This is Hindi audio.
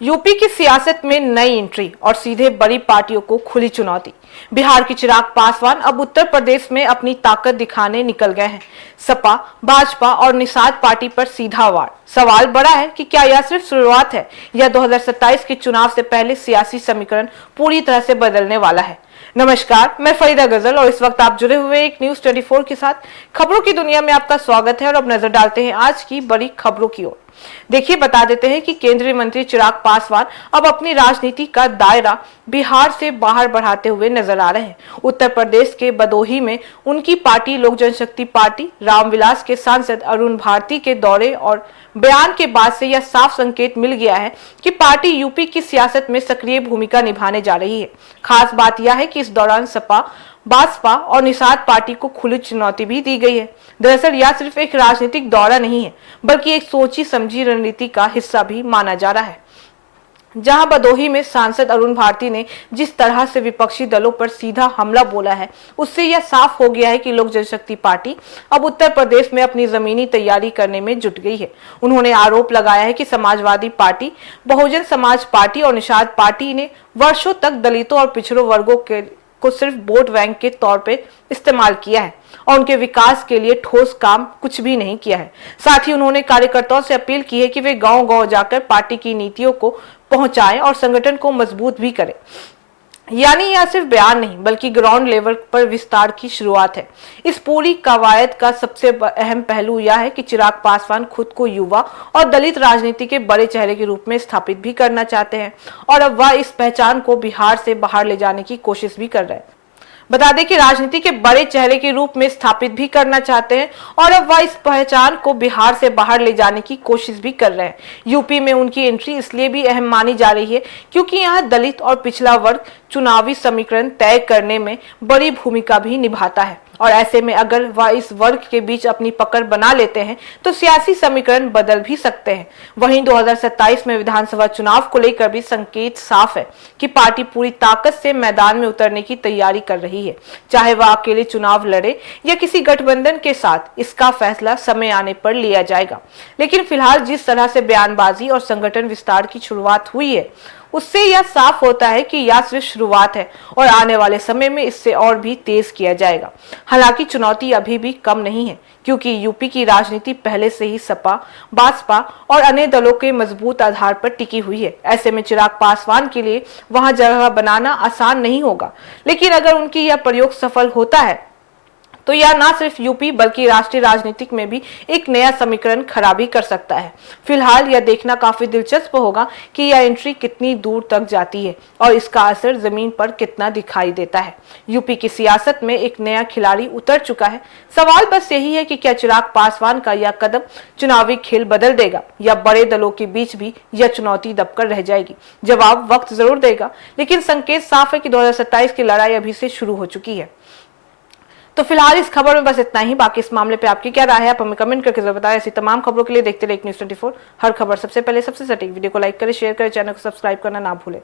यूपी की सियासत में नई एंट्री और सीधे बड़ी पार्टियों को खुली चुनौती। बिहार के चिराग पासवान अब उत्तर प्रदेश में अपनी ताकत दिखाने निकल गए हैं। सपा, भाजपा और निषाद पार्टी पर सीधा वार। सवाल बड़ा है कि क्या यह सिर्फ शुरुआत है या 2027 के चुनाव से पहले सियासी समीकरण पूरी तरह से बदलने वाला है। नमस्कार, मैं फरीदा गजल और इस वक्त आप जुड़े हुए एक न्यूज 24 के साथ। खबरों की दुनिया में आपका स्वागत है और अब नजर डालते हैं आज की बड़ी खबरों की ओर। देखिए, बता देते हैं कि केंद्रीय मंत्री चिराग पासवान अब अपनी राजनीति का दायरा बिहार से बाहर बढ़ाते हुए नजर आ रहे हैं। उत्तर प्रदेश के भदोही में उनकी पार्टी लोक जनशक्ति पार्टी रामविलास के सांसद अरुण भारती के दौरे और बयान के बाद से यह साफ संकेत मिल गया है कि पार्टी यूपी की सियासत में सक्रिय भूमिका निभाने जा रही है। खास बात यह है कि इस दौरान सपा, बसपा और निषाद पार्टी को खुली चुनौती भी दी गई है। दरअसल यह सिर्फ एक राजनीतिक दौरा नहीं है, बल्कि एक सोची समझी रणनीति का हिस्सा भी माना जा रहा है। जहां भदोही में सांसद अरुण भारती ने जिस तरह से विपक्षी दलों पर सीधा हमला बोला है, उससे यह साफ हो गया है कि लोक जनशक्ति पार्टी अब उत्तर प्रदेश में अपनी जमीनी तैयारी करने में जुट गई है। उन्होंने आरोप लगाया है कि समाजवादी पार्टी, बहुजन समाज पार्टी और निषाद पार्टी ने वर्षों तक दलितों और पिछड़ों वर्गों को सिर्फ वोट बैंक के तौर पे इस्तेमाल किया है और उनके विकास के लिए ठोस काम कुछ भी नहीं किया है। साथ ही उन्होंने कार्यकर्ताओं से अपील की है कि वे गांव-गांव जाकर पार्टी की नीतियों को पहुंचाएं और संगठन को मजबूत भी करें। यानी यह सिर्फ बयान नहीं, बल्कि ग्राउंड लेवल पर विस्तार की शुरुआत है। इस पूरी कवायद का सबसे अहम पहलू यह है कि चिराग पासवान खुद को युवा और दलित राजनीति के बड़े चेहरे के रूप में स्थापित भी करना चाहते हैं और अब वह इस पहचान को बिहार से बाहर ले जाने की कोशिश भी कर रहे हैं। बता दें कि राजनीति के बड़े चेहरे के रूप में स्थापित भी करना चाहते हैं और अब वह इस पहचान को बिहार से बाहर ले जाने की कोशिश भी कर रहे हैं। यूपी में उनकी एंट्री इसलिए भी अहम मानी जा रही है क्योंकि यहाँ दलित और पिछड़ा वर्ग चुनावी समीकरण तय करने में बड़ी भूमिका भी निभाता है और ऐसे में अगर वह इस वर्ग के बीच अपनी पकड़ बना लेते हैं तो सियासी समीकरण बदल भी सकते हैं। वहीं 2027 में विधानसभा चुनाव को लेकर भी संकेत साफ है कि पार्टी पूरी ताकत से मैदान में उतरने की तैयारी कर रही है। चाहे वह अकेले चुनाव लड़े या किसी गठबंधन के साथ, इसका फैसला समय आने पर लिया जाएगा। लेकिन फिलहाल जिस तरह से बयानबाजी और संगठन विस्तार की शुरुआत हुई है, उससे यह साफ होता है कि यह सिर्फ शुरुआत है और आने वाले समय में इससे और भी तेज किया जाएगा। हालांकि चुनौती अभी भी कम नहीं है क्योंकि यूपी की राजनीति पहले से ही सपा, बसपा और अन्य दलों के मजबूत आधार पर टिकी हुई है। ऐसे में चिराग पासवान के लिए वहां जगह बनाना आसान नहीं होगा, लेकिन अगर उनकी यह प्रयोग सफल होता है तो यह न सिर्फ यूपी बल्कि राष्ट्रीय राजनीतिक में भी एक नया समीकरण खड़ा भी कर सकता है। फिलहाल यह देखना काफी दिलचस्प होगा कि यह एंट्री कितनी दूर तक जाती है और इसका असर जमीन पर कितना दिखाई देता है। यूपी की सियासत में एक नया खिलाड़ी उतर चुका है। सवाल बस यही है कि क्या चिराग पासवान का यह कदम चुनावी खेल बदल देगा या बड़े दलों के बीच भी यह चुनौती दबकर रह जाएगी। जवाब वक्त जरूर देगा, लेकिन संकेत साफ है कि 2027 की लड़ाई अभी से शुरू हो चुकी है। तो फिलहाल इस खबर में बस इतना ही। बाकी इस मामले पे आपकी क्या राय है, आप हमें कमेंट करके जरूर बताएं। ऐसी तमाम खबरों के लिए देखते रहिए न्यूज़ 24। हर खबर सबसे पहले, सबसे सटीक। वीडियो को लाइक करें, शेयर करें, चैनल को सब्सक्राइब करना ना भूलें।